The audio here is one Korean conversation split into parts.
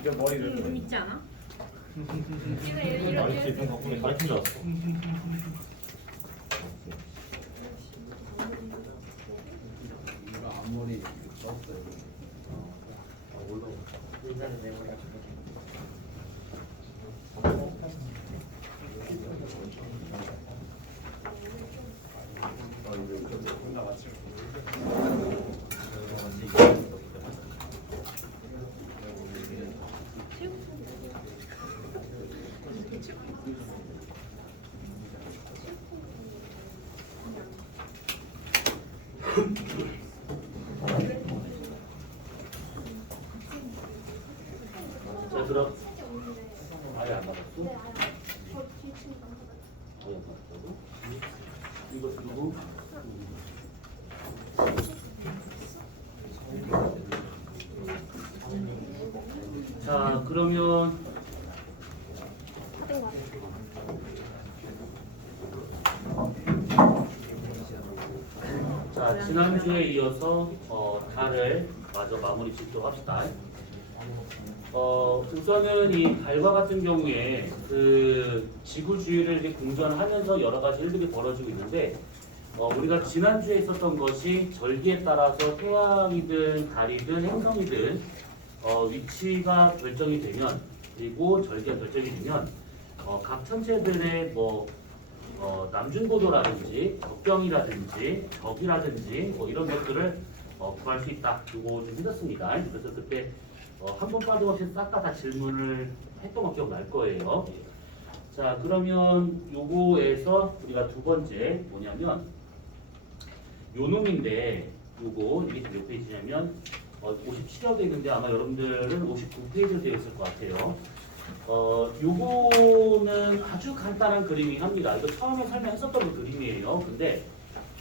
이게 머리를 있지 않아? 이렇게 좀 덕분에 가르친 줄 알았어. 이거 앞머리 썼어요. 올라오고. 옛날에 내 머리가 좀 혼자 맞추고. 자, 그럼 아예 안 나갔어? 거의 안 나갔다고? 이거 누구? 자, 그러면 자, 지난주에 이어서 달을 마저 마무리 짓도록 합시다. 우선은 이 달과 같은 경우에 그 지구 주위를 이렇게 공전하면서 여러 가지 일들이 벌어지고 있는데 우리가 지난주에 있었던 것이 절기에 따라서 태양이든 달이든 행성이든 위치가 결정이 되면 그리고 절기가 결정이 되면 각 천체들의 남중고도라든지 적경이라든지 적이라든지 이런 것들을 구할 수 있다. 이거 좀 해줬습니다. 그래서 그때 한 번 빠짐없이 싹 다 질문을 했던 거 기억날 거예요. 자, 그러면 요거에서 우리가 두 번째 뭐냐면 요 놈인데 요거 이게 몇 페이지냐면 57여 개 있는데 아마 여러분들은 59페이지로 되어 있을 것 같아요. 요거는 아주 간단한 그림이긴 합니다. 이거 처음에 설명했었던 그 그림이에요. 근데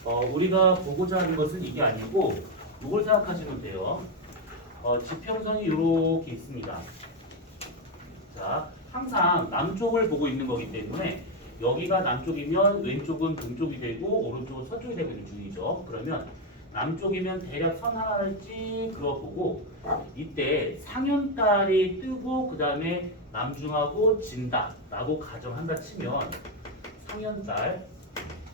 우리가 보고자 하는 것은 이게 아니고 요걸 생각하시면 돼요. 지평선이 이렇게 있습니다. 자, 항상 남쪽을 보고 있는 거기 때문에 여기가 남쪽이면 왼쪽은 동쪽이 되고 오른쪽은 서쪽이 되고 있는 중이죠. 그러면 남쪽이면 대략 선 하나를 쭉 그어보고 이때 상현달이 뜨고 그 다음에 남중하고 진다 라고 가정한다 치면 상현달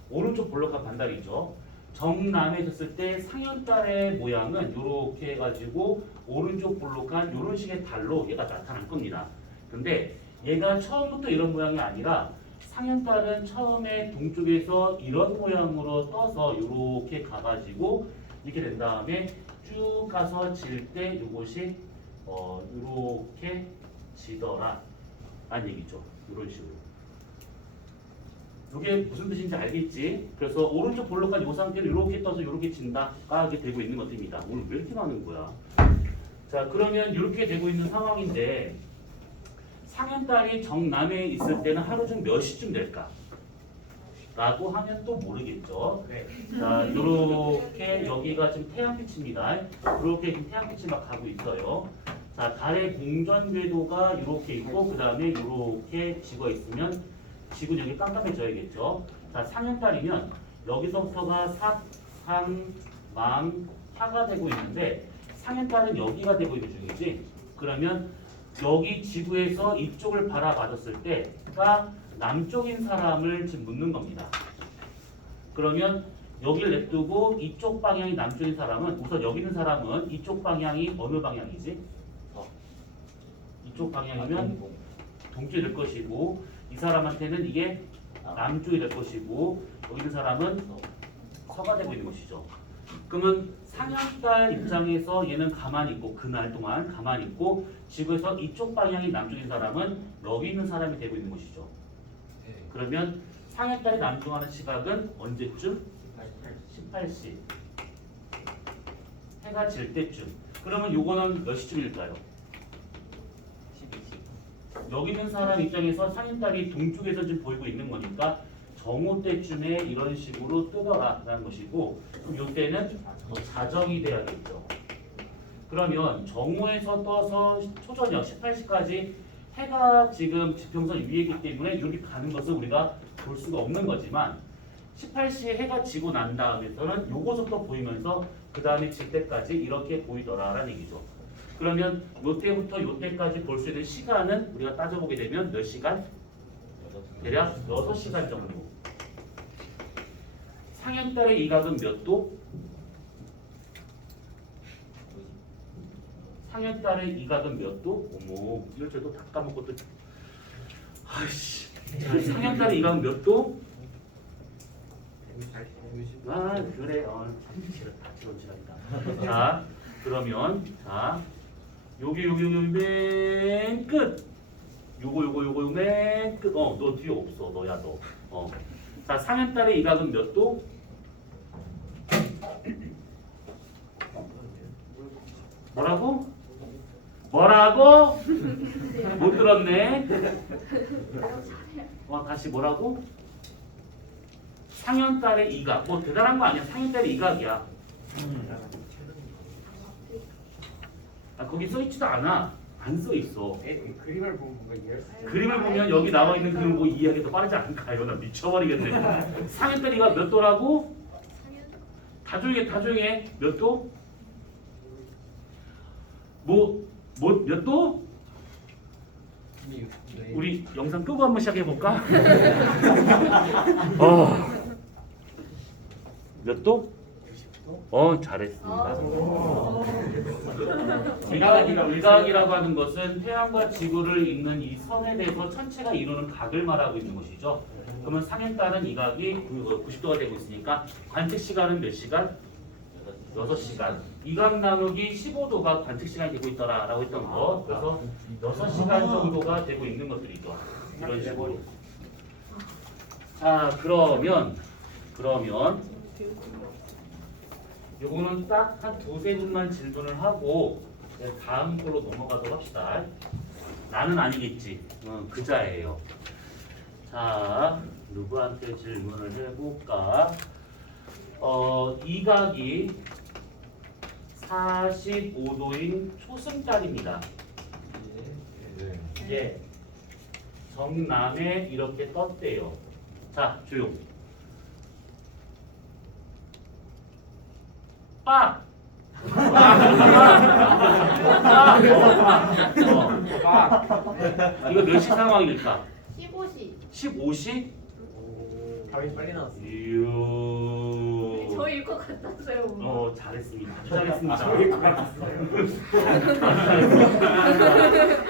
오른쪽 볼록한 반달이죠. 정남에 있었을 때 상현달의 모양은 이렇게 해가지고 오른쪽 볼록한 이런 식의 달로 얘가 나타날 겁니다. 근데 얘가 처음부터 이런 모양이 아니라 상현달은 처음에 동쪽에서 이런 모양으로 떠서 이렇게 가가지고 이렇게 된 다음에 쭉 가서 질 때 이것이 이렇게 지더라 라는 얘기죠. 이런 식으로. 이게 무슨 뜻인지 알겠지? 그래서 오른쪽 볼록한 이 상태로 이렇게 떠서 이렇게 진다가 이게 되고 있는 것입니다. 오늘 왜 이렇게 많은 거야? 자, 그러면 이렇게 되고 있는 상황인데 상현달이 정남에 있을 때는 하루 중 몇 시쯤 될까? 라고 하면 또 모르겠죠. 네. 자, 이렇게 여기가 지금 태양빛입니다. 이렇게 지금 태양빛이 막 가고 있어요. 자, 달의 공전 궤도가 이렇게 있고 그 다음에 이렇게 지구가 있으면 지구는 여기 깜깜해져야겠죠. 자, 상현달이면 여기서부터가 삭, 상, 망, 하가 되고 있는데 상현달은 여기가 되고 있는 중이지. 그러면 여기 지구에서 이쪽을 바라봐줬을 때가 남쪽인 사람을 지금 묻는 겁니다. 그러면 여기를 냅두고 이쪽 방향이 남쪽인 사람은 우선 여기 있는 사람은 이쪽 방향이 어느 방향이지? 이쪽 방향이면 동쪽이 될 것이고 이 사람한테는 이게 남쪽이 될 것이고 여기 있는 사람은 서가 되고 있는 것이죠. 그러면 상현달 입장에서 얘는 가만히 있고 그날 동안 가만히 있고 지구에서 이쪽 방향이 남쪽인 사람은 여기 있는 사람이 되고 있는 것이죠. 그러면 상현달이 남중하는 시각은 언제쯤? 18시. 해가 질 때쯤. 그러면 요거는 몇 시쯤일까요? 12시. 여기 있는 사람 입장에서 상현달이 동쪽에서 지금 보이고 있는 거니까 정오 때쯤에 이런 식으로 뜨더라라는 것이고 그럼 요때는 자정이 돼야겠죠. 그러면 정오에서 떠서 초저녁 18시까지 해가 지금 지평선 위에 있기 때문에 이렇게 가는 것을 우리가 볼 수가 없는 거지만 18시에 해가 지고 난 다음에서는 요것부터 보이면서 그 다음에 질 때까지 이렇게 보이더라라는 얘기죠. 그러면 요때부터 요때까지 볼 수 있는 시간은 우리가 따져보게 되면 몇 시간? 대략 6시간 정도. 상현달의 이각은 몇 도? 상현달의 이각은 몇 도? 어머, 이럴 때도 다 까먹고 또 아이씨. 자, 상현달의 이각은 몇 도? 아 그래 싫다 지원지랄이다. 자 그러면 자 요기 맨 끝. 요거 맨 끝. 너 뒤에 없어 너야 너. 자 상현달의 이각은 몇 도? 뭐라고? 못 들었네. 다시 뭐라고? 상현달의 이각. 뭐 대단한 거 아니야. 상현달의 이각이야. 거기 써 있지도 않아. 안 써 있어. 그림을 보면 뭔가 이해할 수 있어요. 그림을 보면 여기 나와 있는 그림을 보고 이해하기 더 빠르지 않을까? 이거 나 미쳐버리겠네. 상현달 이각 몇 도라고? 다 조용히 해. 몇 도? 몇 도? 우리 영상 끄고 한번 시작해 볼까? 몇 도? 잘했습니다. 일각이라고 하는 것은 태양과 지구를 잇는 이 선에 대해서 전체가 이루는 각을 말하고 있는 것이죠. 그러면 상현달은 이각이 90도가 되고 있으니까 관측 시간은 몇 시간? 6시간. 이각 나누기 15도가 관측 시간이 되고 있더라라고 했던 거. 그래서 6시간 정도가 되고 있는 것들이죠. 이런 식으로. 자, 그러면 요거는 딱 한 두세 분만 질문을 하고 다음 걸로 넘어가도록 합시다. 나는 아니겠지. 그자예요. 자, 누구한테 질문을 해볼까? 이각이 45도인 초승달입니다. 예. 정남에 이렇게 떴대요. 자, 조용. 빡! 이거 몇 시 상황일까? 15시. 15시? 답이 빨리 나왔어. 이유. 저일 것 같았어요. 잘했습니다. 아주 잘했습니다. 저일 것 같았어요.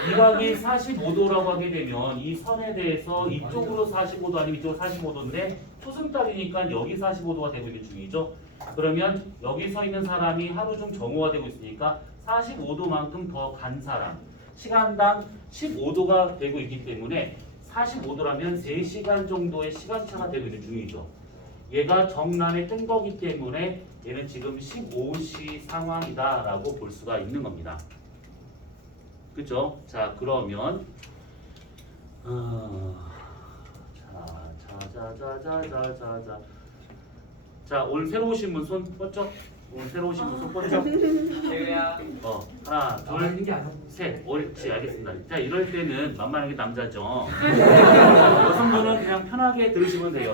이각이 45도라고 하게 되면 이 선에 대해서 이쪽으로 45도 아니면 이쪽으로 45도인데 초승달이니까 여기 45도가 되고 있는 중이죠. 그러면 여기 서 있는 사람이 하루 중 정오가 되고 있으니까 45도만큼 더 간 사람. 시간당 15도가 되고 있기 때문에 45도라면 3시간 정도의 시간차가 되고 있는 중이죠. 얘가 정남에 뜬 거기 때문에 얘는 지금 15시 상황이다라고 볼 수가 있는 겁니다. 그죠? 자, 그러면 자, 오늘 새로 오신 분 손 뻗죠? 오늘 새로 오신 분 손 뻗죠? 제가 하나, 둘, 있는 게 아니야. 셋. 옳지, 알겠습니다. 자, 이럴 때는 만만하게 남자죠. 여성분은 그냥 편하게 들으시면 돼요.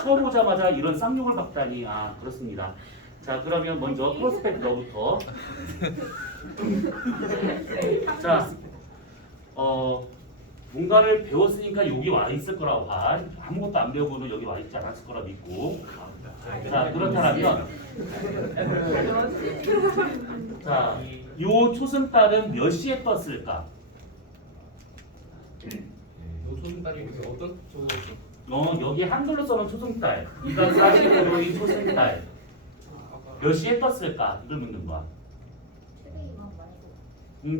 처음 오자마자 이런 쌍욕을 박다니. 그렇습니다. 자, 그러면 먼저 프로스펙트 너부터. 자, 뭔가를 배웠으니까 여기 와 있을 거라고 봐. 아무것도 안 배우고는 여기 와 있지 않았을 거라 믿고. 자, 그렇다면 자, 요 초승달은 몇 시에 떴을까? 초승달이 어떤 초? 여기 한글로 써놓은 초승달. 이가 45도인 초승달. 몇 시에 떴을까? 이걸 묻는 거야.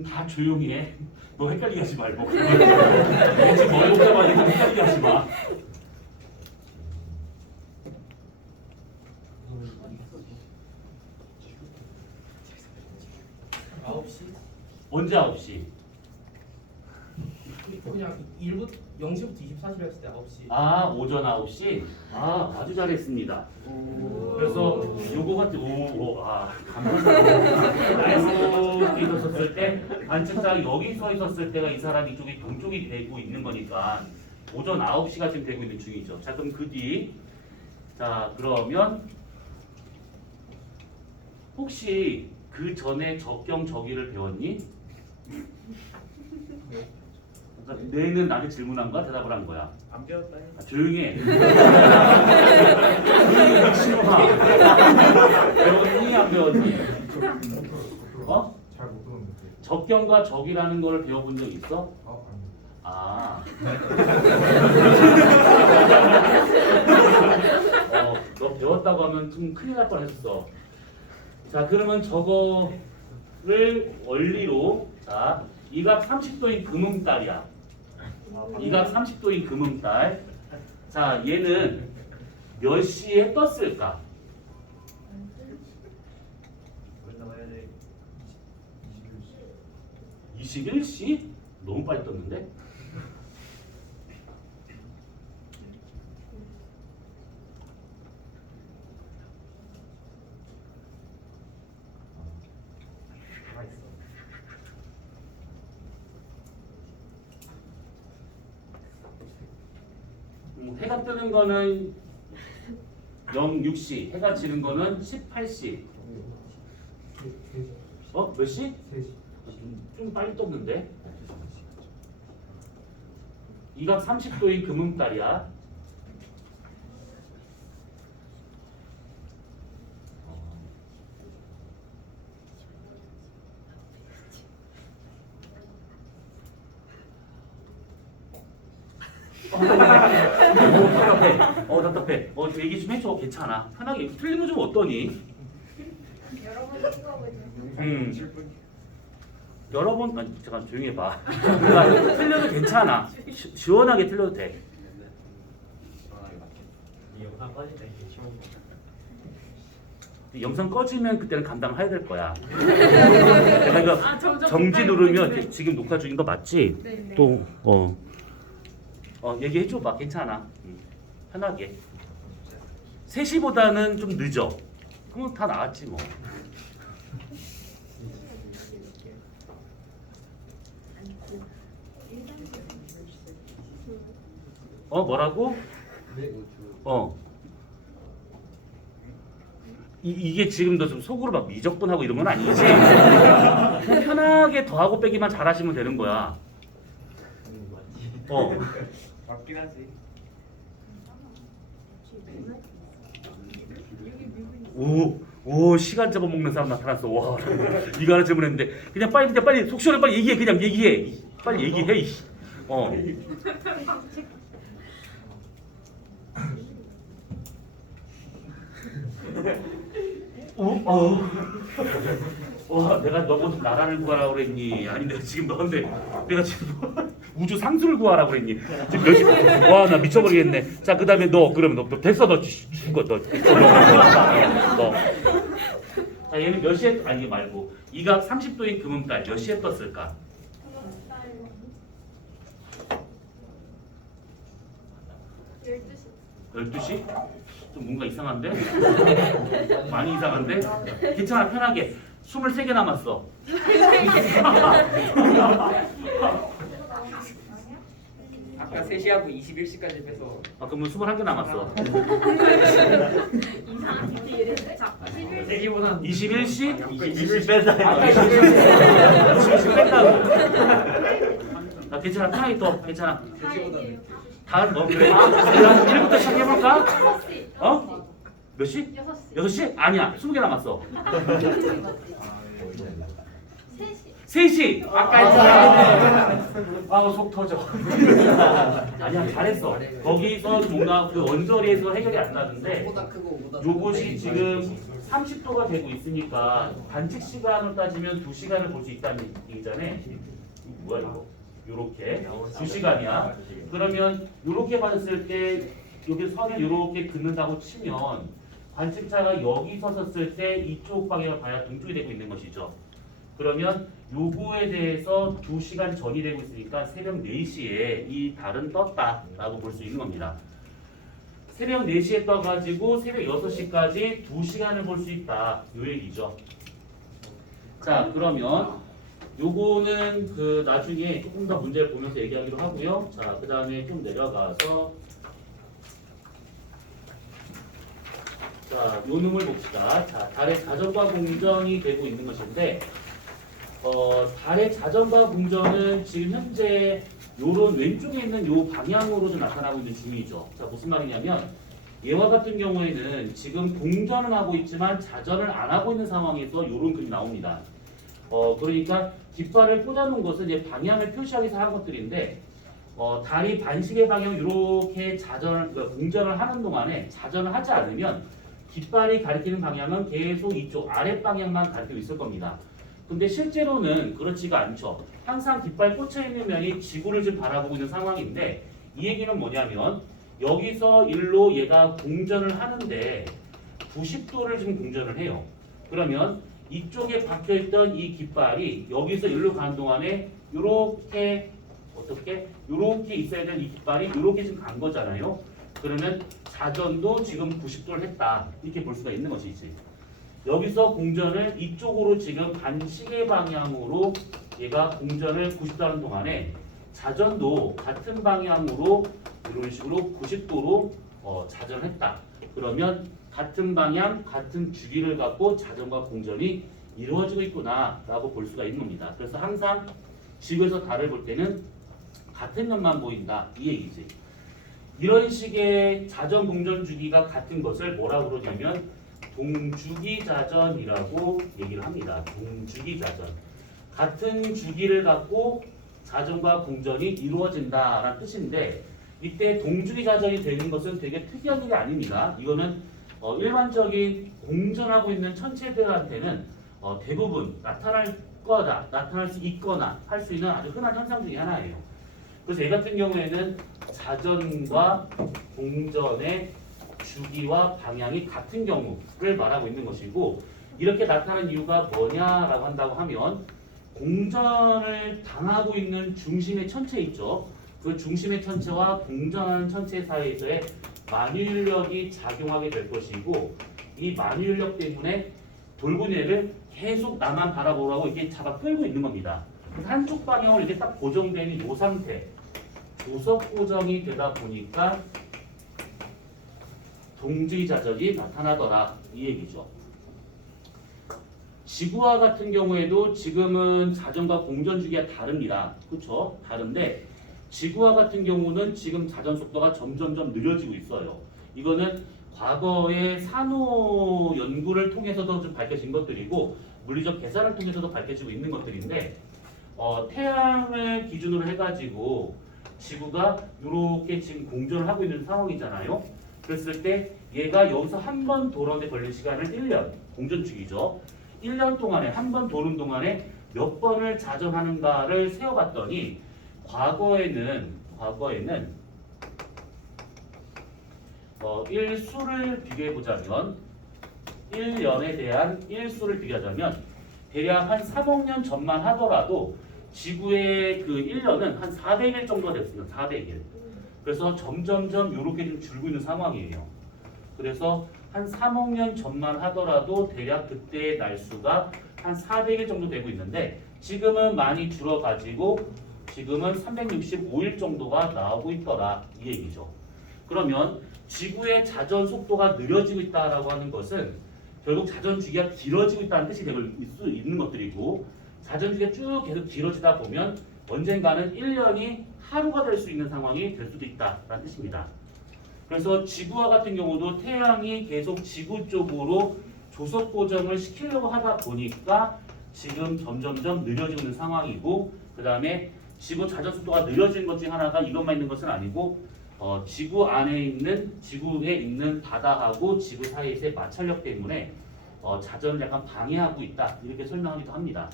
다 조용히 해. 너 헷갈리게 하지 말고. 왠지 머리 오자마자 헷갈리게 하지 마. 언제 9시? 그냥 0시부터 24시를 했을 때 9시. 오전 9시? 아주 잘했습니다. 그래서 요거 같은 감사합니다. 이렇게 있었을 때 관측자 여기 서 있었을 때가 이 사람 이쪽이 동쪽이 되고 있는 거니까 오전 9시가 지금 되고 있는 중이죠. 자, 그럼 그 뒤. 자, 그러면 혹시 그 전에 적경 적의를 배웠니? 그러니까 네는 나한테 질문한 거야? 대답을 한 거야? 안 배웠다. 아, 조용히 해. 신호하. 배웠니? 안 배웠니? 어? 잘못 들었는데. 적경과 적이라는 걸 배워본 적 있어? 아니. 아. 너 배웠다고 하면 좀 큰일 날 뻔했어. 자, 그러면 저거를 원리로 자, 이각 30도인 금음달이야. 이각 30도인 금음달. 자, 얘는 몇 시에 떴을까? 나와야 돼. 21시? 너무 빨리 떴는데? 가만 있어. 해가 뜨는 거는 06시, 해가 지는 거는 18시. 어? 몇 시? 3시. 좀 빨리 떴는데? 이각 30도인 금음달이야. 답답해. 답답해. 얘기 좀 해줘. 괜찮아. 편하게. 틀리면 좀 어떠니? 여러분 한꺼번에. 여러 번, 아니, 잠깐 조용히 해봐. 그러니까 틀려도 괜찮아. 시원하게 틀려도 돼. 이 영상 빠진다 이게 시원. 영상 꺼지면 그때는 감당해야 될 거야. 내가 이거 점점 정지 가까이 누르면 보이네. 지금 녹화 중인 거 맞지? 네. 또 얘기해줘봐. 괜찮아. 편하게. 3시보다는 좀 늦어. 그럼 다 나왔지 뭐. 뭐라고? 네. 이게 지금도 좀 속으로 막 미적분하고 이런 건 아니지? 그냥 편하게 더하고 빼기만 잘하시면 되는 거야. 맞긴 하지. 오, 시간 잡아먹는 사람 나타났어. 와, 이거 하나 질문했는데 그냥 빨리 속 시원해. 빨리 얘기해. 그냥 얘기해. 빨리 얘기해. 이씨. 와, 내가 너보고 나라를 구하라고 그랬니? 아니 내가 지금 너한테 내가 지금 우주 상수를 구하라고 그랬니? 지금 몇 시? 와, 나 미쳐버리겠네. 자, 그다음에 너 그러면 너 됐어. 너 죽어. 너. 자, 얘는 몇 시에 아니 말고 이각 30도인 금음달 몇 시에 떴을까? 12시? 좀 뭔가 이상한데? 많이 이상한데? 괜찮아, 편하게. 23개 남았어. 아까 3시하고 21시까지 빼서 그러면 21개 남았어. 이상한 디테일인데? 자, 11시. 3시보다 21시? 20시 뺀다. 아까 21시 뺐다고. 괜찮아, 편하게 떠. 괜찮아. 사이에요. 다음 그래. 내가 1부터 시작해볼까? 6시. 몇 시? 6시. 6시? 아니야, 20개 남았어. 3시. 3시! 아까 했잖아. 속 터져. 아니야, 잘했어. 거기서 뭔가 그 원저리에서 해결이 안 나는데 보다 크고 보다 요것이 지금 30도가 되고 있으니까 관측 시간을 따지면 2시간을 볼 수 있다는 얘기잖아요. 뭐야 이거? 요렇게 2시간이야. 그러면 요렇게 봤을 때 여기 선을 요렇게 긋는다고 치면 관측차가 여기 섰을 때 이쪽 방향을 봐야 동쪽이 되고 있는 것이죠. 그러면 요거에 대해서 2시간 전이 되고 있으니까 새벽 4시에 이 달은 떴다라고 볼 수 있는 겁니다. 새벽 4시에 떠가지고 새벽 6시까지 2시간을 볼 수 있다. 요 얘기죠. 자, 그러면 요거는 그 나중에 조금 더 문제를 보면서 얘기하기로 하고요. 자, 그 다음에 좀 내려가서 자, 자, 요 놈을 봅시다. 자, 달의 자전과 공전이 되고 있는 것인데, 달의 자전과 공전은 지금 현재 요런 왼쪽에 있는 요 방향으로 좀 나타나고 있는 중이죠. 자, 무슨 말이냐면, 얘와 같은 경우에는 지금 공전을 하고 있지만 자전을 안 하고 있는 상황에서 요런 그림이 나옵니다. 그러니까 깃발을 꽂아놓은 것은 이제 방향을 표시하기 위해서 한 것들인데, 달이 반시계 방향 이렇게 공전을 하는 동안에 자전을 하지 않으면 깃발이 가리키는 방향은 계속 이쪽 아랫 방향만 가리키고 있을 겁니다. 근데 실제로는 그렇지가 않죠. 항상 깃발 꽂혀 있는 면이 지구를 좀 바라보고 있는 상황인데, 이 얘기는 뭐냐면 여기서 일로 얘가 공전을 하는데 90도를 지금 공전을 해요. 그러면 이쪽에 박혀있던 이 깃발이 여기서 일로 가는 동안에 이렇게 어떻게? 이렇게 있어야 될 이 깃발이 이렇게 지금 간 거잖아요. 그러면 자전도 지금 90도를 했다. 이렇게 볼 수가 있는 것이지. 여기서 공전을 이쪽으로 지금 반시계 방향으로 얘가 공전을 90도 하는 동안에 자전도 같은 방향으로 이런 식으로 90도로 자전했다. 그러면 같은 방향, 같은 주기를 갖고 자전과 공전이 이루어지고 있구나 라고 볼 수가 있는 겁니다. 그래서 항상 지구에서 달을 볼 때는 같은 면만 보인다 이 얘기지. 이런 식의 자전 공전 주기가 같은 것을 뭐라고 그러냐면 동주기 자전이라고 얘기를 합니다. 동주기 자전. 같은 주기를 갖고 자전과 공전이 이루어진다라는 뜻인데, 이때 동주기 자전이 되는 것은 되게 특이한 일이 아닙니다. 이거는 일반적인 공전하고 있는 천체들한테는 대부분 나타날 거다, 나타날 수 있거나 할 수 있는 아주 흔한 현상 중에 하나예요. 그래서 얘 같은 경우에는 자전과 공전의 주기와 방향이 같은 경우를 말하고 있는 것이고, 이렇게 나타나는 이유가 뭐냐라고 한다고 하면 공전을 당하고 있는 중심의 천체 있죠. 그 중심의 천체와 공전하는 천체 사이에서의 만유인력이 작용하게 될 것이고, 이 만유인력 때문에 돌고래를 계속 나만 바라보라고 이게 잡아 끌고 있는 겁니다. 그래서 한쪽 방향으로 이게 딱 고정되는 이 상태, 조석 고정이 되다 보니까 동주기 자전이 나타나더라 이 얘기죠. 지구와 같은 경우에도 지금은 자전과 공전 주기가 다릅니다. 그렇죠? 다른데 지구와 같은 경우는 지금 자전 속도가 점점점 느려지고 있어요. 이거는 과거의 산호 연구를 통해서도 좀 밝혀진 것들이고 물리적 계산을 통해서도 밝혀지고 있는 것들인데, 태양을 기준으로 해가지고 지구가 이렇게 지금 공전을 하고 있는 상황이잖아요. 그랬을 때 얘가 여기서 한 번 도는데 걸린 시간을 1년, 공전 주기죠. 1년 동안에 한 번 도는 동안에 몇 번을 자전하는가를 세어봤더니 과거에는 일수를 비교해보자면 1년에 대한 일수를 비교하자면 대략 한 3억 년 전만 하더라도 지구의 그 1년은 한 400일 정도가 됐습니다. 400일. 그래서 점점점 이렇게 좀 줄고 있는 상황이에요. 그래서 한 3억 년 전만 하더라도 대략 그때의 날수가 한 400일 정도 되고 있는데, 지금은 많이 줄어가지고 지금은 365일 정도가 나오고 있더라 이 얘기죠. 그러면 지구의 자전 속도가 느려지고 있다라고 하는 것은 결국 자전 주기가 길어지고 있다는 뜻이 되고 수 있는 것들이고, 자전 주기가 쭉 계속 길어지다 보면 언젠가는 1년이 하루가 될 수 있는 상황이 될 수도 있다라는 뜻입니다. 그래서 지구와 같은 경우도 태양이 계속 지구 쪽으로 조석 고정을 시키려고 하다 보니까 지금 점점점 느려지고 있는 상황이고, 그 다음에 지구 자전 속도가 느려지는 것 중에 하나가 이것만 있는 것은 아니고 지구 안에 있는 지구에 있는 바다하고 지구 사이에서의 마찰력 때문에 자전을 약간 방해하고 있다 이렇게 설명하기도 합니다.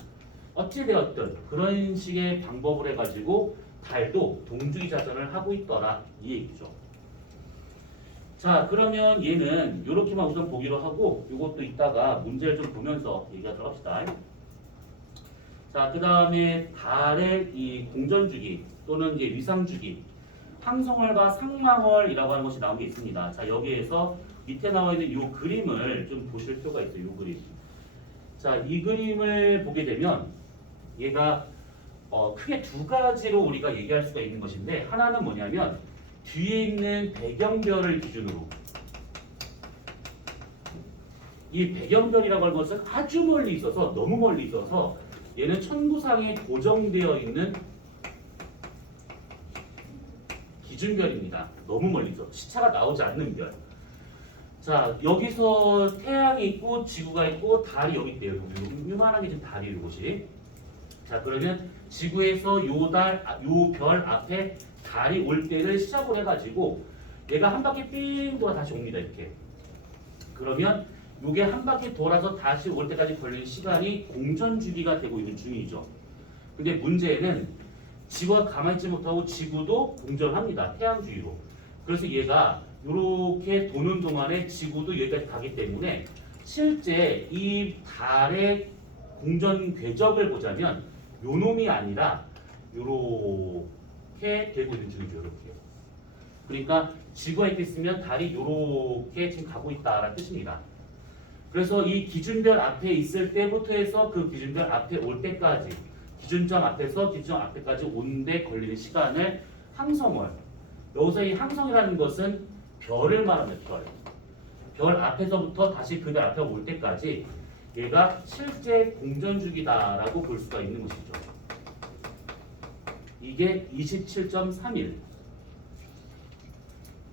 어찌되었든 그런 식의 방법을 해가지고 달도 동주기 자전을 하고 있더라 이 얘기죠. 자, 그러면 얘는 이렇게만 우선 보기로 하고 이것도 이따가 문제를 좀 보면서 얘기하도록 합시다. 자, 그 다음에 달의 이 공전주기 또는 이제 위상주기, 항성월과 상망월이라고 하는 것이 나온 게 있습니다. 자, 여기에서 밑에 나와 있는 이 그림을 좀 보실 필요가 있어요. 이 그림. 자, 이 그림을 보게 되면 얘가 크게 두 가지로 우리가 얘기할 수가 있는 것인데, 하나는 뭐냐면 뒤에 있는 배경별을 기준으로, 이 배경별이라고 하는 것은 아주 멀리 있어서 너무 멀리 있어서 얘는 천구상에 고정되어 있는 기준별입니다. 너무 멀리 있어. 시차가 나오지 않는 별. 자, 여기서 태양이 있고 지구가 있고 달이 여기 있대요. 요만하게 지금 달이 이곳이. 자, 그러면 지구에서 요 별 앞에 달이 올 때를 시작으로 해가지고 얘가 한 바퀴 삥 돌아 다시 옵니다. 이렇게. 그러면 요게 한 바퀴 돌아서 다시 올 때까지 걸리는 시간이 공전 주기가 되고 있는 중이죠. 근데 문제는 지구가 가만히 있지 못하고 지구도 공전합니다. 태양 주위로. 그래서 얘가 이렇게 도는 동안에 지구도 여기까지 가기 때문에 실제 이 달의 공전 궤적을 보자면 요 놈이 아니라 요렇게 되고 있는 중이죠. 요렇게요. 그러니까 지구가 이렇게 있으면 달이 요렇게 지금 가고 있다라는 뜻입니다. 그래서 이 기준별 앞에 있을 때부터 해서 그 기준별 앞에 올 때까지 기준점 앞에서 기준점 앞에까지 오는데 걸리는 시간을 항성월. 여기서 이 항성이라는 것은 별을 말합니다. 별. 별 앞에서부터 다시 그 별 앞에 올 때까지 얘가 실제 공전주기다라고 볼 수가 있는 것이죠. 이게 27.3일.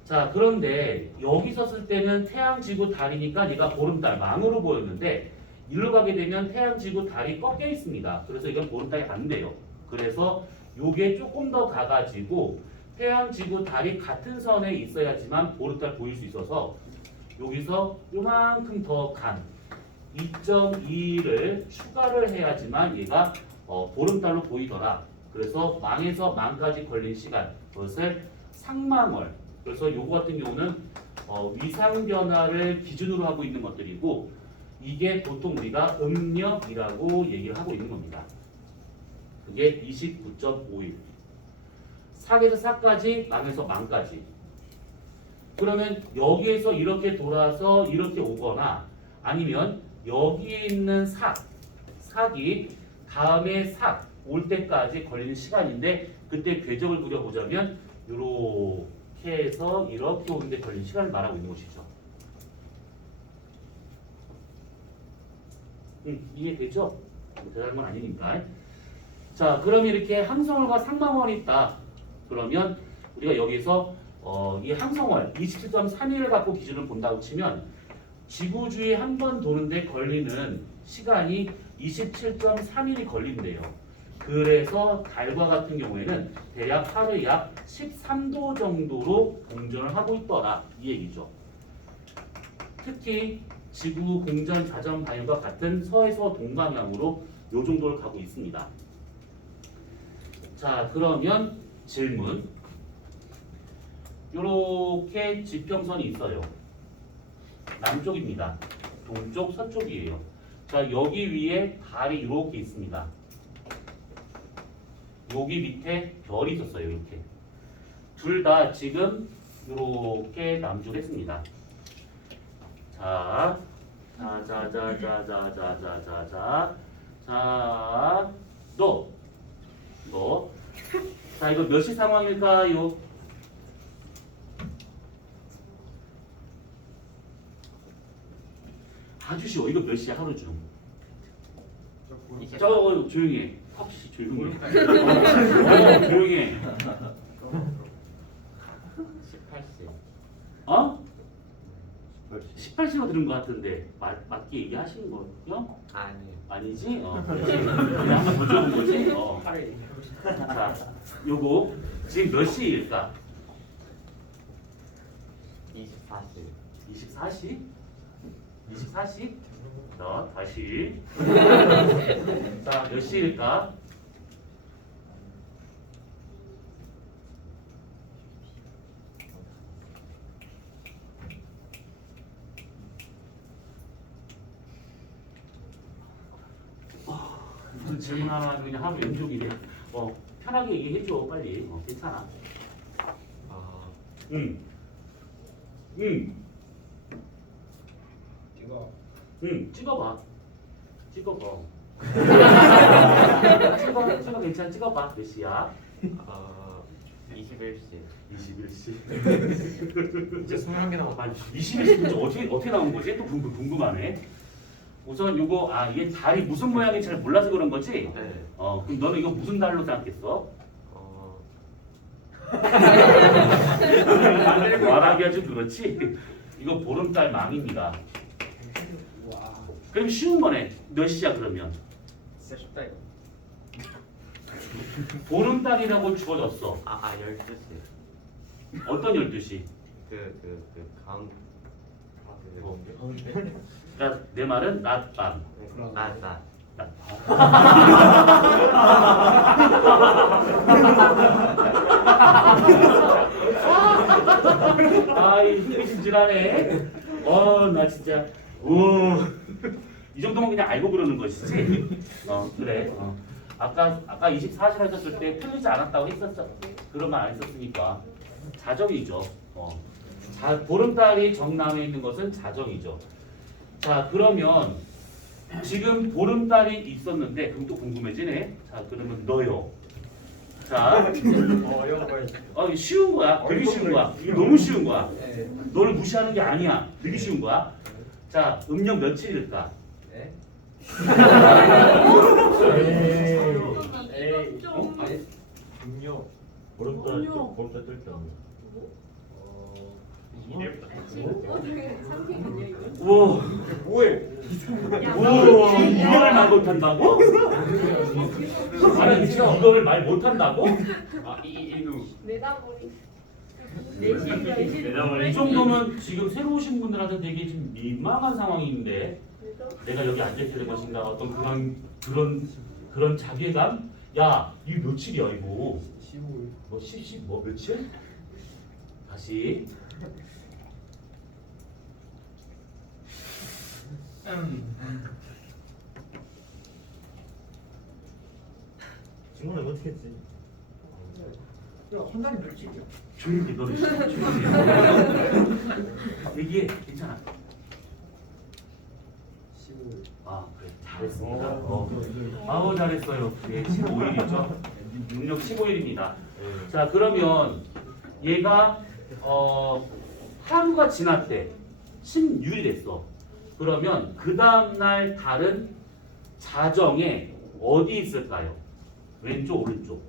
자, 그런데 여기서 쓸 때는 태양, 지구, 달이니까 얘가 보름달, 망으로 보였는데 일로 가게 되면 태양, 지구, 달이 꺾여 있습니다. 그래서 이건 보름달이 안 돼요. 그래서 요게 조금 더 가가지고 태양, 지구, 달이 같은 선에 있어야지만 보름달 보일 수 있어서 여기서 요만큼 더 간 2.2를 추가를 해야지만 얘가 보름달로 보이더라. 그래서 망에서 망까지 걸린 시간, 그것을 상망월. 그래서 요거 같은 경우는 위상 변화를 기준으로 하고 있는 것들이고 이게 보통 우리가 음력이라고 얘기를 하고 있는 겁니다. 그게 29.5일. 삭에서 삭까지, 망에서 망까지. 그러면 여기에서 이렇게 돌아서 이렇게 오거나 아니면 여기에 있는 삭이 다음에 삭 올 때까지 걸리는 시간인데 그때 궤적을 그려보자면 이렇게 해서 이렇게 오는데 걸리는 시간을 말하고 있는 것이죠. 이해되죠? 대단한 건 아니니까. 자, 그럼 이렇게 항성월과 상망월이 있다. 그러면 우리가 여기서 이 항성월 27.3일을 갖고 기준을 본다고 치면 지구 주위 한 번 도는데 걸리는 시간이 27.3일이 걸린대요. 그래서 달과 같은 경우에는 대략 하루에 약 13도 정도로 공전을 하고 있더라 이 얘기죠. 특히 지구 공전 자전 방향과 같은 서에서 동방향으로 요 정도를 가고 있습니다. 자, 그러면 질문. 요렇게 지평선이 있어요. 남쪽입니다. 동쪽, 서쪽이에요. 자, 여기 위에 달이 이렇게 있습니다. 여기 밑에 별이 있었어요. 이렇게. 둘 다 지금 이렇게 남쪽했습니다. 자, 너. 자, 이거 몇 시 상황일까요? 아주 쉬워. 이거 몇 시야 하루 중? 저 조용히 해. 확실히 조용히 해. 조용히 해. 18시. 어? 18시로 들은 것 같은데 맞게 얘기하시는 거요? 아니요. 아니지? 그냥 한번 던져본 거지? 8일. 자, 요거 지금 몇 시일까? 24시. 24시? 24시? 자, 다시. 자, 몇 시일까? 무슨 질문 하나 그냥 하루 연속이네. 편하게 얘기해줘, 빨리. 괜찮아. 찍어봐. 찍어 괜찮아. 찍어봐. 몇 시야? 21시. 21시. 이제 21개 남았다. 아니 21시 어떻게 나온 거지? 또 궁금하네. 우선 요거 이게 달이 무슨 모양인지 잘 몰라서 그런 거지? 네. 그럼 너는 이거 무슨 달로 생각했어? 말하기 아주 그렇지. 이거 보름달 망입니다. 와. 그럼 쉬운 거네. 몇 시야 그러면? 진짜 쉽다 이거. 보름달이라고 주어졌어. 12시. 어떤 12시? 가운데. 그러니까 내 말은 낮밤. 낮. 아이 흥미진진하네. 나 진짜 이 정도면 그냥 알고 그러는 것이지. 그래. 아까 24시라 하셨을 때 틀리지 않았다고 했었어. 그런 말 안 했었으니까 자정이죠. 보름달이 정남에 있는 것은 자정이죠. 자 그러면 지금 보름달이 있었는데 그럼 또 궁금해지네. 자 그러면 너요. 자 이거 거의. 쉬운 거야. 되게 쉬운 거야. 이거 너무 쉬운 거야. 네. 너를 무시하는 게 아니야. 되게 쉬운 거야. 자 음력 며칠일까? 네. 좀 보름달 뜰 때. 우와. 뭐해? 우와. 이걸 말 못한다고? 아니 지금 이걸 말 못한다고? 내다버리. 4시. 이 정도면 지금 새로 오신 분들한테 되게 좀 민망한 상황인데 내가 여기 앉아 있을 것인가 어떤 그런 자괴감? 야 이거 며칠이야 이거? 15일. 뭐 며칠? 다시. 친구는 어떻게 했지? 한 달이 며칠이야? 조용히 너를 조용히 얘기해. 괜찮아. 15일. 그래 잘했습니다. 아우 잘했어요. 네 15일이죠. 능력 15일입니다. 자 그러면 얘가 하루가 지났대. 16일 됐어. 그러면 그 다음날 달은 자정에 어디 있을까요? 왼쪽 오른쪽?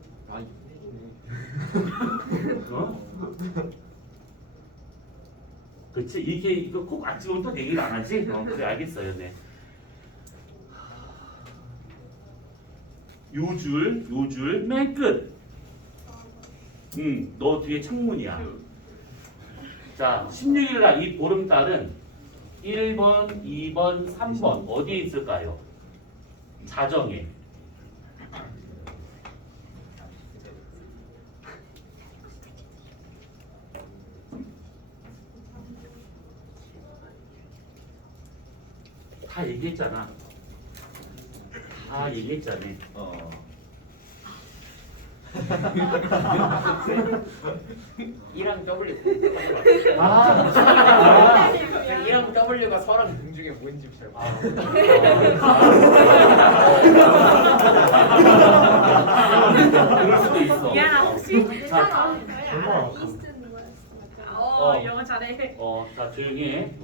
그렇지 이게 이거 꼭 안 찍으면 또 얘기를 안 하지? 그래 알겠어요. 네. 요줄 맨 끝. 너 뒤에 창문이야. 자 16일날 이 보름달은 1번, 2번, 3번 어디에 있을까요? 자정에. 다 얘기했잖아. 다 얘기했잖아. E랑 W. 아, E랑 W가 서랑 공중에 뭐인지 잘 모르겠어. 그럴 수도 있어. 야 혹시 자, 괜찮아. 이스트는 거였어. 영어 잘해. 자 조용히 해.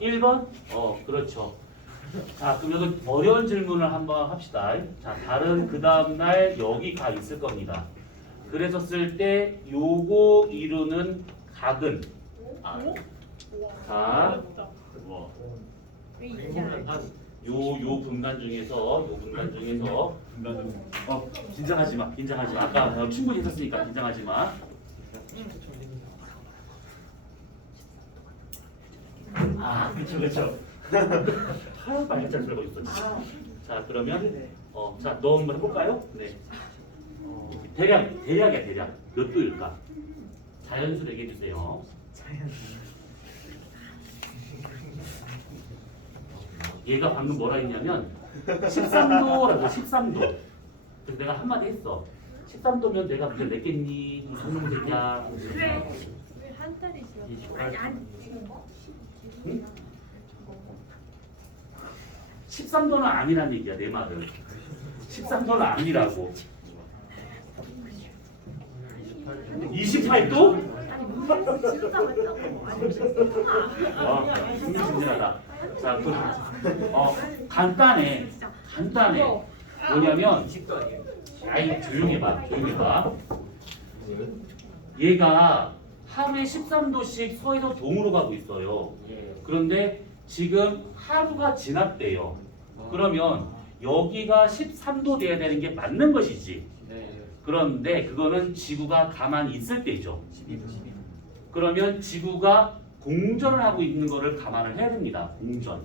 1번? 그렇죠. 자, 그럼 여기 어려운 질문을 한번 합시다. 자, 달은 그 다음날 여기 가 있을 겁니다. 그래서 쓸 때 요거 이루는 각은 자, 요 분간 중에서 긴장하지 마. 아까 충분히 했었으니까 긴장하지 마. 그렇죠. 하나도 말잘 들고 있어. 자, 그러면 자, 너 한번 해볼까요? 네. 대략이야. 몇 도일까? 자연수 얘기해 주세요. 얘가 방금 뭐라 했냐면 13도라고 13도. 그래서 내가 한마디 했어. 13도면 내가 무슨 냈겠니? 무슨 새끼야. 왜한 달이죠? 아니. 응? 13도는 아니란 얘기야 내 말은. 13도는 아니라고. 28도? 아니 문제에서 지른다고 했다고. 아니 흥미진진하다. 자, 간단해. 간단해. 뭐냐면, 20도 아니에요? 아이 조용히 봐, 조용히 봐. 얘가 하루에 13도씩 서에서 동으로 가고 있어요. 그런데 지금 하루가 지났대요. 그러면 여기가 13도 돼야 되는 게 맞는 것이지. 그런데 그거는 지구가 가만히 있을 때죠. 12도 12도. 그러면 지구가 공전을 하고 있는 것을 감안을 해야 됩니다. 공전.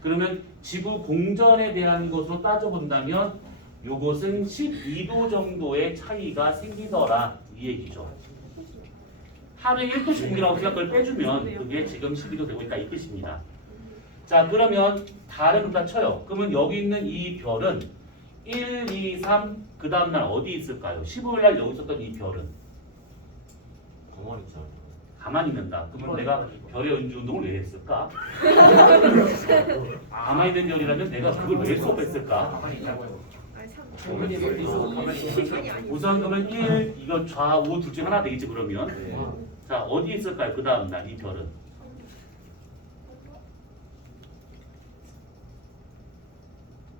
그러면 지구 공전에 대한 것으로 따져본다면 요것은 12도 정도의 차이가 생기더라 이 얘기죠. 하루에 1도씩 공기라고 생각을 빼주면 그게 지금 12도 되고 있다 이 뜻입니다. 자, 그러면 달은 일단 쳐요. 그러면 여기 있는 이 별은 1, 2, 3, 그 다음날 어디 있을까요? 15일 날 여기 있었던 이 별은 가만히 있잖아. 가만히 있는다. 그러면 내가 별의 연주 운동을 왜 했을까? 가만히 있는 별이라면 내가 그걸 왜 수업했을까? 가만히 있다고요. 아니 참. 어머니 멀리 있어서 가만히 있는 아니 우선 그러면 1, 이거 좌우 둘 중에 하나 되겠지 그러면. 네. 자, 어디 있을까요? 그 다음날 이 별은.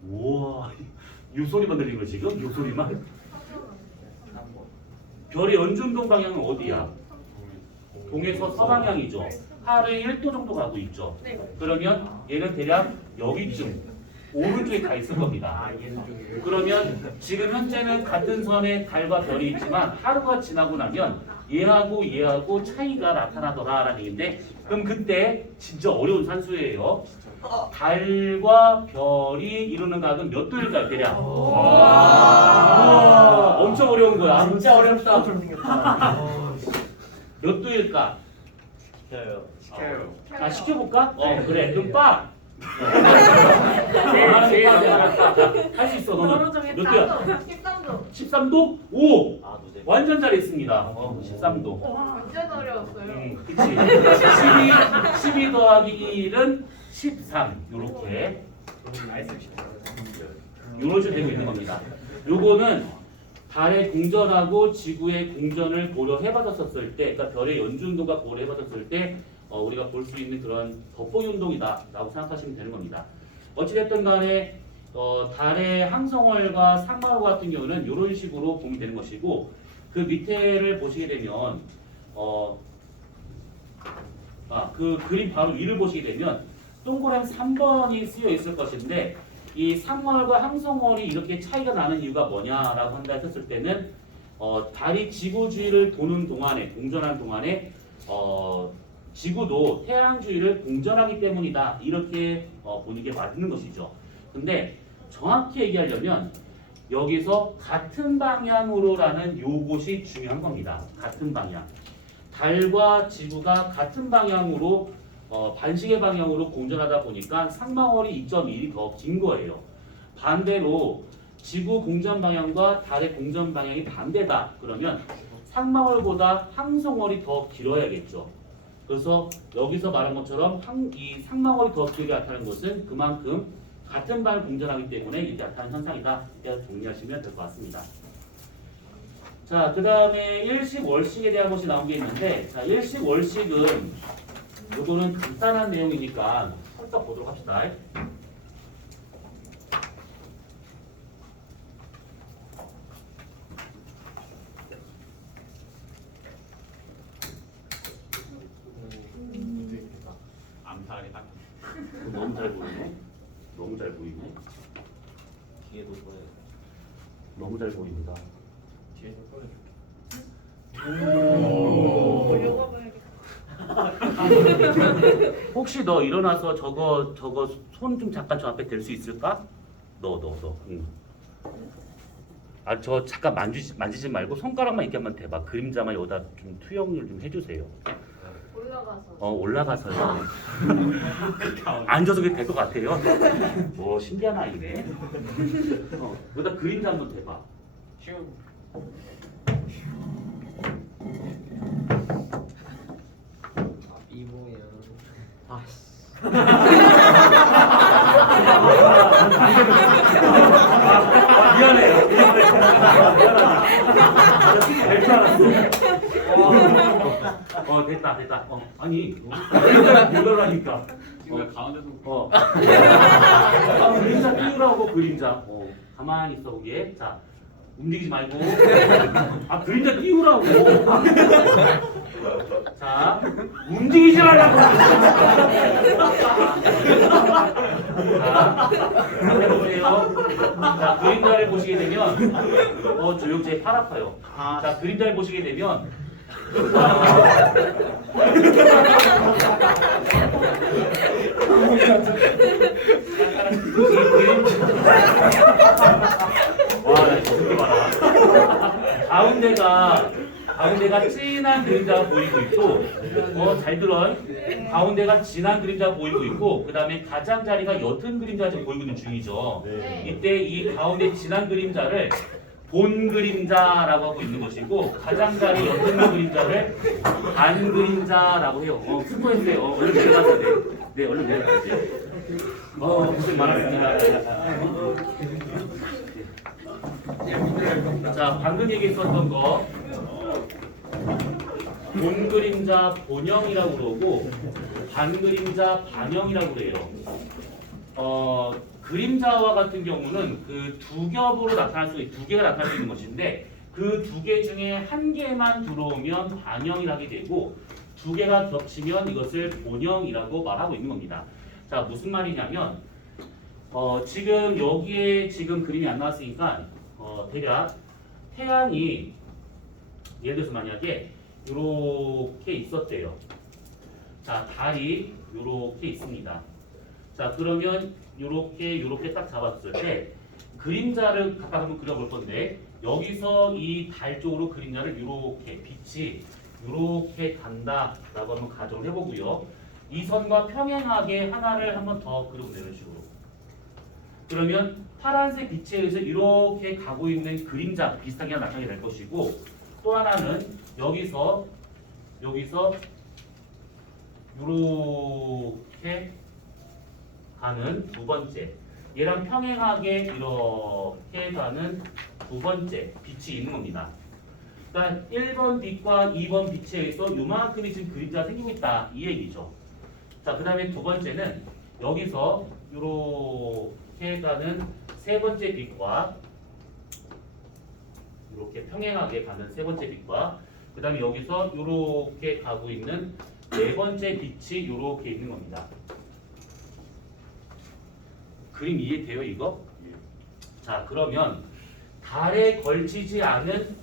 우와, 이 소리만 들린 거 지금? 이 소리만? 별의 연준동 방향은 어디야? 동에서 서방향이죠. 하루에 1도 정도 가고 있죠. 네. 그러면 얘는 대략 여기쯤 오른쪽에 가 있을 겁니다. 그러면 지금 현재는 같은 선에 달과 별이 있지만 하루가 지나고 나면 얘하고 차이가 나타나더라라는 얘기인데, 그럼 그때 진짜 어려운 산수예요. 달과 별이 이루는 각은 몇 도일까요, 대략? 우와, 엄청 어려운 거야. 진짜 어렵다. 몇 도일까? 시켜요. 시켜요. 자, 시켜볼까? 그래. 그럼 빠. 할 수 있어, 너는. 몇 도야? 13도. 13도? 오! 아, 노제. 완전 잘했습니다. 13도. 완전 어려웠어요. 그치. 12 더하기 1은 13. 요렇게. 요런 식으로 되고 있는 겁니다. 요거는 달의 공전하고 지구의 공전을 고려해봤었을 때, 그러니까 별의 연준도가 고려해봤었을 때 우리가 볼 수 있는 그런 돋보기 운동이다 라고 생각하시면 되는 겁니다. 어찌됐든 간에 달의 항성월과 상마월 같은 경우는 이런 식으로 보면 되는 것이고, 그 밑에를 보시게 되면 그 그림 바로 위를 보시게 되면 동그란 3번이 쓰여 있을 것인데, 이 상월과 항성월이 이렇게 차이가 나는 이유가 뭐냐라고 한다 했을 때는 달이 지구 주위를 도는 동안에, 공전하는 동안에 지구도 태양 주위를 공전하기 때문이다, 이렇게 보는 게 맞는 것이죠. 근데 정확히 얘기하려면 여기서 같은 방향으로라는 요것이 중요한 겁니다. 같은 방향. 달과 지구가 같은 방향으로 반시계 방향으로 공전하다 보니까 상마월이 2.1이 더 긴 거예요. 반대로 지구 공전 방향과 달의 공전 방향이 반대다 그러면 상마월보다 항성월이 더 길어야겠죠. 그래서 여기서 말한 것처럼 이 상마월이 더 길게 나타나는 것은 그만큼 같은 방향을 공전하기 때문에 이렇게 나타나는 현상이다. 이렇게 정리하시면 될 것 같습니다. 자, 그 다음에 일식 월식에 대한 것이 나온 게 있는데, 자, 일식 월식은 요거는 간단한 내용이니까 살짝 보도록 합시다. 암살이 딱. 너무 잘 보이네. 너무 잘 보이네. 뒤에도 보여. 너무 잘 보입니다. 뒤에서 꺼내줄게. 이거 봐야겠다. 혹시 너 일어나서 저거 손 좀 잠깐 저 앞에 댈 수 있을까? 너. 응. 저 잠깐 만지지 말고 손가락만 이렇게 한번 대봐. 그림자만 여기다 좀 투영을 좀 해주세요. 올라가서. 올라가서요. 앉아서 그게 될 것 같아요. 오, 신기한 아이네. 여기다 그림자 한번 대봐. 이 모양. 미안해요. 줄 알았어. 됐다. 아니, 그러라니까. 지금 가운데서 그림자 띄우라고 그림자. 가만히 있어 보게. 자, 움직이지 말고. 그림자 띄우라고. 자, 움직이지 말라고. 자, 해보세요. 자, 그림자를 보시게 되면, 조용제 팔 아파요. 자, 그림자를 보시게 되면, 와, 나 진짜 봐라. 가운데가 진한 그림자가 보이고 있고, 잘 들어. 가운데가 진한 그림자가 보이고 있고, 그 다음에 가장자리가 옅은 그림자가 지금 보이고 있는 중이죠. 네. 이때 이 가운데 진한 그림자를 본 그림자라고 하고 있는 것이고, 가장자리 옅은 그림자를 반 그림자라고 해요. 수고했어요. 얼른 내려가셔야 돼. 네, 얼른 내려가세요. 고생 많았습니다. 자, 방금 얘기했었던 거 본 그림자 본형이라고 그러고 반 그림자 반형이라고 그래요. 그림자와 같은 경우는 그 두 겹으로 나타날 수, 두 개가 나타날 수 있는 것인데 그 두 개 중에 한 개만 들어오면 반형이라게 되고 두 개가 겹치면 이것을 본형이라고 말하고 있는 겁니다. 자, 무슨 말이냐면 지금 여기에 지금 그림이 안 나왔으니까 대략 태양이 예를 들어서 만약에 이렇게 있었대요. 자, 달이 이렇게 있습니다. 자, 그러면 이렇게 딱 잡았을 때 그림자를 각각 한번 그려볼 건데 여기서 이 달 쪽으로 그림자를 이렇게 빛이 이렇게 간다라고 한번 가정을 해보고요. 이 선과 평행하게 하나를 한번 더 그려보면 이런 식으로. 그러면 파란색 빛에 의해서 이렇게 가고 있는 그림자 비슷하게 나타나게 될 것이고 또 하나는 여기서 이렇게 가는 두 번째 얘랑 평행하게 이렇게 가는 두 번째 빛이 있는 겁니다. 그러니까 1번 빛과 2번 빛에 의해서 요만큼이 지금 그림자가 생기고 있다 이 얘기죠. 자, 그 다음에 두 번째는 여기서 이렇게 가는 세 번째 빛과 이렇게 평행하게 가는 세 번째 빛과 그 다음에 여기서 이렇게 가고 있는 네 번째 빛이 이렇게 있는 겁니다. 그림 이해돼요 이거? 자, 그러면 달에 걸치지 않은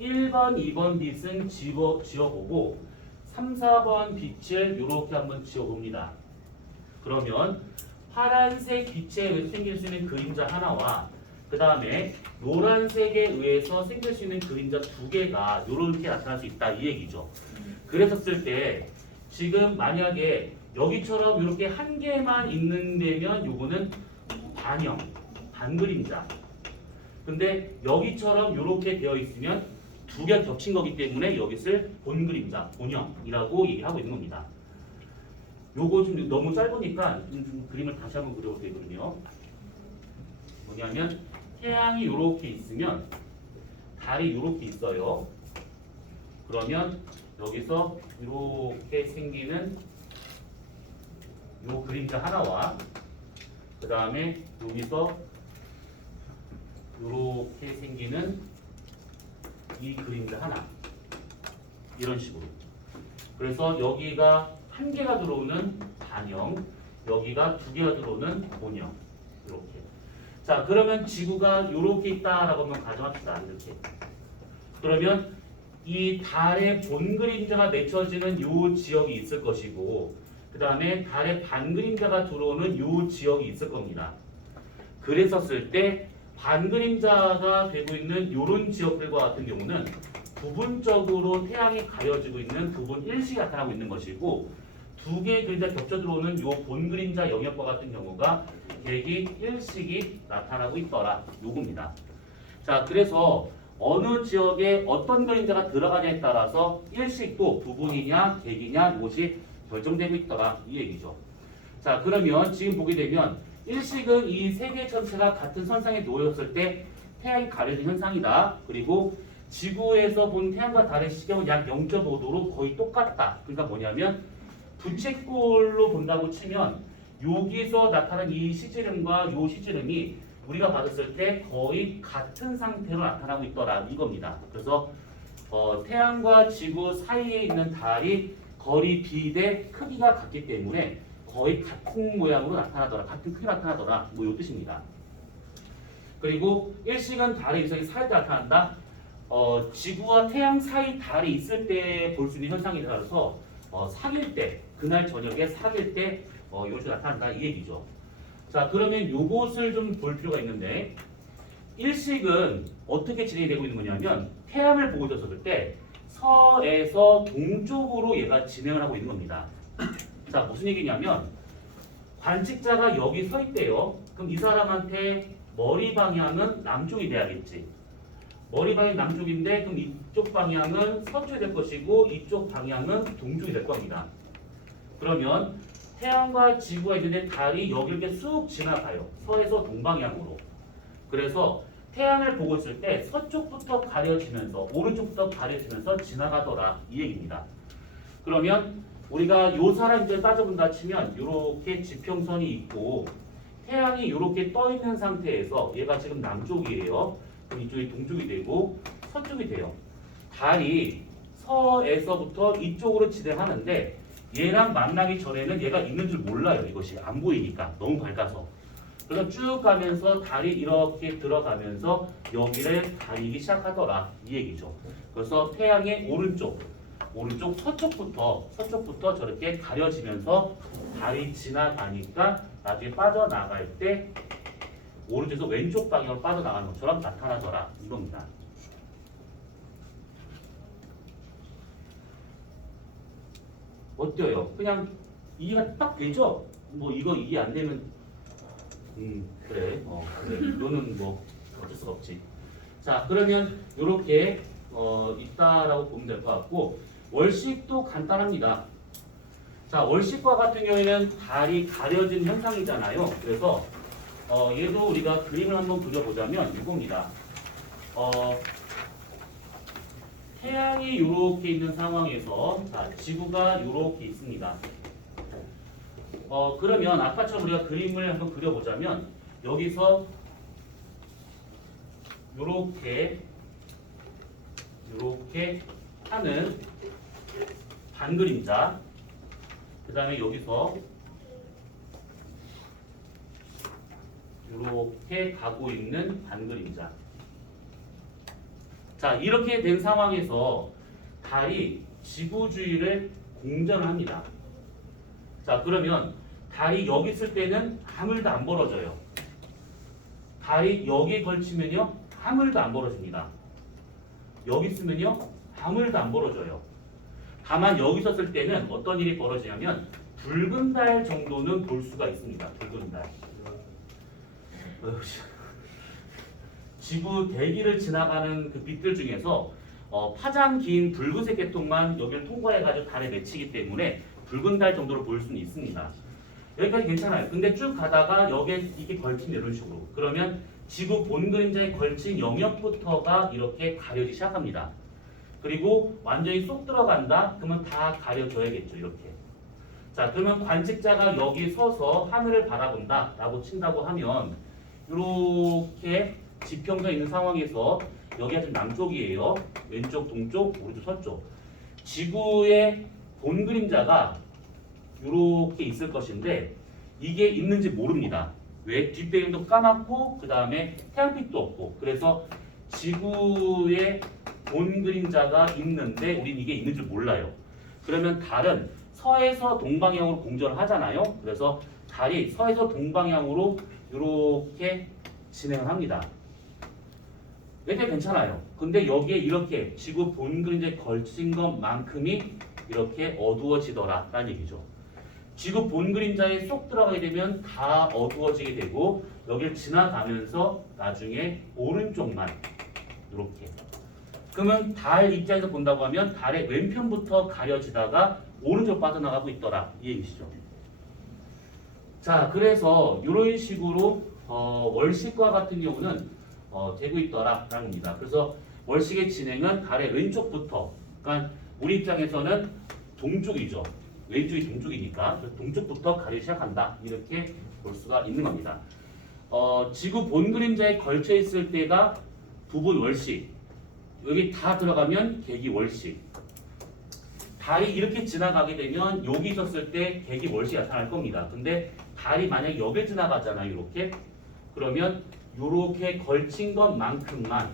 1번, 2번 빛은 지워보고 3, 4번 빛을 이렇게 한번 지워봅니다. 그러면 파란색 빛에 의해서 생길 수 있는 그림자 하나와 그 다음에 노란색에 의해서 생길 수 있는 그림자 두 개가 이렇게 나타날 수 있다 이 얘기죠. 그랬었을 때 지금 만약에 여기처럼 이렇게 한 개만 있는 데면 요거는 반형, 반그림자. 근데 여기처럼 이렇게 되어 있으면 두 개가 겹친 거기 때문에 여기를 본그림자, 본형이라고 얘기하고 있는 겁니다. 요거 좀 너무 짧으니까 좀 그림을 다시 한번 그려볼 되거든요. 뭐냐면 태양이 이렇게 있으면 달이 이렇게 있어요. 그러면 여기서 이렇게 생기는 요 그림자 하나와 그 다음에 여기서 이렇게 생기는 이 그림자 하나 이런 식으로. 그래서 여기가 한 개가 들어오는 반형, 여기가 두 개가 들어오는 본형 이렇게. 자, 그러면 지구가 이렇게 있다라고 한번 가정합시다. 이렇게. 그러면 이 달의 본 그림자가 맺혀지는 이 지역이 있을 것이고 그 다음에 달의 반 그림자가 들어오는 이 지역이 있을 겁니다. 그랬었을 때 반 그림자가 되고 있는 이런 지역들과 같은 경우는 부분적으로 태양이 가려지고 있는 부분 일식이 나타나고 있는 것이고 두 개의 그림자 겹쳐 들어오는 이 본 그림자 영역과 같은 경우가 객이 일식이 나타나고 있더라 요겁니다. 자, 그래서 어느 지역에 어떤 그림자가 들어가냐에 따라서 일식도 부분이냐 객이냐 이것이 결정되고 있더라 이 얘기죠. 자, 그러면 지금 보게 되면 일식은 이 세 개 전체가 같은 선상에 놓였을 때 태양이 가려진 현상이다. 그리고 지구에서 본 태양과 달의 시경은 약 0.5도로 거의 똑같다. 그러니까 뭐냐면 부채꼴로 본다고 치면 여기서 나타난 이 시지름과 이 시지름이 우리가 받았을 때 거의 같은 상태로 나타나고 있더라 이겁니다. 그래서 태양과 지구 사이에 있는 달이 거리 b 대 크기가 같기 때문에 거의 같은 모양으로 나타나더라, 같은 크기 나타나더라, 뭐 이 뜻입니다. 그리고 일식은 달의 위성이 살 때 나타난다. 지구와 태양 사이 달이 있을 때 볼 수 있는 현상에 따라서 사귈 때, 그날 저녁에 사귈 때 이런 식으로 나타난다 이 얘기죠. 자, 그러면 요것을 좀 볼 필요가 있는데 일식은 어떻게 진행이 되고 있는 거냐면 태양을 보고 있었을 때 서에서 동쪽으로 얘가 진행을 하고 있는 겁니다. 자, 무슨 얘기냐면 관측자가 여기 서 있대요. 그럼 이 사람한테 머리 방향은 남쪽이 돼야겠지. 머리 방향이 남쪽인데 그럼 이쪽 방향은 서쪽이 될 것이고 이쪽 방향은 동쪽이 될 겁니다. 그러면 태양과 지구가 있는데 달이 여기 이렇게 쑥 지나가요. 서에서 동방향으로. 그래서 태양을 보고 있을 때 서쪽부터 가려지면서 오른쪽부터 가려지면서 지나가더라 이 얘기입니다. 그러면 우리가 요 사람들 따져본다 치면 이렇게 지평선이 있고 태양이 이렇게 떠 있는 상태에서 얘가 지금 남쪽이에요. 그럼 이쪽이 동쪽이 되고 서쪽이 돼요. 달이 서에서부터 이쪽으로 진행하는데 얘랑 만나기 전에는 얘가 있는 줄 몰라요. 이것이 안 보이니까 너무 밝아서. 그래서 쭉 가면서 달이 이렇게 들어가면서 여기를 가리기 시작하더라 이 얘기죠. 그래서 태양의 오른쪽 서쪽부터 저렇게 가려지면서 달이 지나가니까 나중에 빠져나갈 때 오른쪽에서 왼쪽 방향으로 빠져나가는 것처럼 나타나더라 이겁니다. 어때요? 그냥 이해가 딱 되죠? 뭐 이거 이해 안 되면 그래 그래 이거는 뭐 어쩔 수가 없지. 자, 그러면 이렇게 있다라고 보면 될 것 같고 월식도 간단합니다. 자, 월식과 같은 경우에는 달이 가려진 현상이잖아요. 그래서 얘도 우리가 그림을 한번 그려보자면 이겁니다. 태양이 이렇게 있는 상황에서 자, 지구가 이렇게 있습니다. 그러면 아까처럼 우리가 그림을 한번 그려보자면 여기서 이렇게 하는 반그림자, 그 다음에 여기서 이렇게 가고 있는 반그림자. 자, 이렇게 된 상황에서 달이 지구 주위를 공전을 합니다. 자, 그러면 달이 여기 있을 때는 아무 일도 안 벌어져요. 달이 여기에 걸치면요 아무 일도 안 벌어집니다. 여기 있으면요 아무 일도 안 벌어져요. 다만 여기 있었을 때는 어떤 일이 벌어지냐면 붉은 달 정도는 볼 수가 있습니다. 붉은 달. 지구 대기를 지나가는 그 빛들 중에서 파장 긴 붉은색 계통만 여기를 통과해가지고 달에 맺히기 때문에 붉은 달 정도로 볼 수는 있습니다. 여기까지 괜찮아요. 근데 쭉 가다가 여기에 이게 걸친 이런 식으로. 그러면 지구 본 그림자에 걸친 영역부터가 이렇게 가려지기 시작합니다. 그리고 완전히 쏙 들어간다? 그러면 다 가려져야겠죠. 이렇게. 자, 그러면 관측자가 여기 서서 하늘을 바라본다 라고 친다고 하면 이렇게 지평선 있는 상황에서 여기가 지금 남쪽이에요. 왼쪽, 동쪽, 오른쪽, 서쪽. 지구의 본 그림자가 이렇게 있을 것인데 이게 있는지 모릅니다. 왜? 뒷배경도 까맣고 그 다음에 태양빛도 없고 그래서 지구의 본 그림자가 있는데 우린 이게 있는 줄 몰라요. 그러면 달은 서에서 동방향으로 공전을 하잖아요. 그래서 달이 서에서 동방향으로 이렇게 진행을 합니다. 이렇게 괜찮아요. 근데 여기에 이렇게 지구 본 그림자에 걸친 것만큼이 이렇게 어두워지더라 라는 얘기죠. 지구 본 그림자에 쏙 들어가게 되면 다 어두워지게 되고 여기를 지나가면서 나중에 오른쪽만 이렇게. 그러면 달 입장에서 본다고 하면 달의 왼편부터 가려지다가 오른쪽 빠져나가고 있더라 이 얘기시죠. 자, 그래서 이런 식으로 월식과 같은 경우는 되고 있더라 라는 겁니다. 그래서 월식의 진행은 달의 왼쪽부터, 그러니까 우리 입장에서는 동쪽이죠. 왼쪽이 동쪽이니까 그래서 동쪽부터 가기 시작한다. 이렇게 볼 수가 있는 겁니다. 지구 본 그림자에 걸쳐 있을 때가 부분 월식. 여기 다 들어가면 계기 월식. 달이 이렇게 지나가게 되면 여기 있었을 때 계기 월식이 나타날 겁니다. 근데 달이 만약에 여기 지나가잖아요. 이렇게. 그러면 이렇게 걸친 것만큼만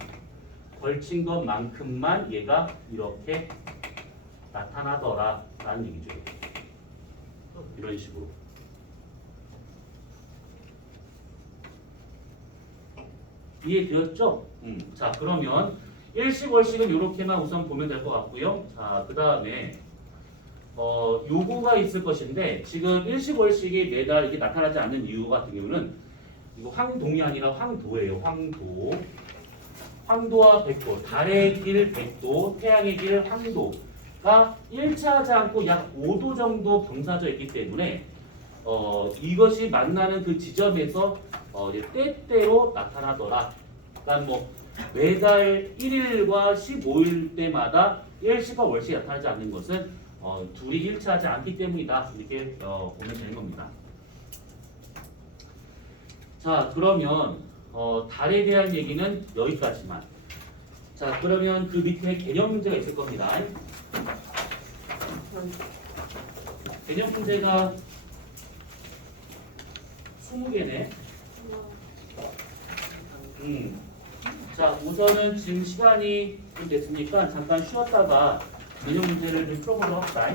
얘가 이렇게 나타나더라 라는 얘기죠. 이런 식으로. 이해되었죠? 자, 그러면 일식월식은 이렇게만 우선 보면 될 것 같고요. 자, 그 다음에 요거가 있을 것인데 지금 일식월식이 매달 이렇게 나타나지 않는 이유 같은 경우는 이거 황동이 아니라 황도예요. 황도와 백도, 달의 길 백도, 태양의 길 황도가 일치하지 않고 약 5도 정도 경사져 있기 때문에 이것이 만나는 그 지점에서 이제 때때로 나타나더라. 그러니까 뭐 매달 1일과 15일 때마다 일식과 월식이 나타나지 않는 것은 둘이 일치하지 않기 때문이다. 이렇게 보면 되는 겁니다. 자, 그러면 달에 대한 얘기는 여기까지만. 자, 그러면 그 밑에 개념 문제가 있을 겁니다. 개념 문제가 20개네. 자, 우선은 지금 시간이 좀 됐으니까 잠깐 쉬었다가 개념 문제를 좀 풀어보도록 합시다.